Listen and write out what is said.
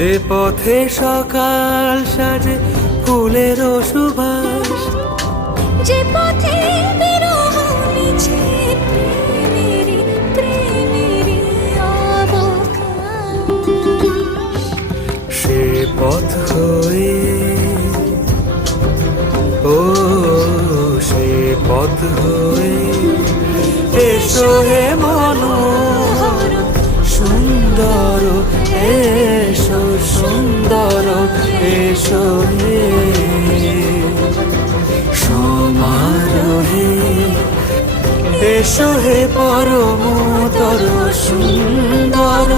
যে পথে সকাল সাজে ফুলের সুবাস, যে পথে বিরহ মিছে প্রেমেরই প্রেমেরই অবকাশ, সে পথ হয়ে ও সে পথ হয়ে এসো হে মনোহর সুন্দর, এসো সুন্দর, এসো হে সমারোহে, এসো হে পরমতর সুন্দর।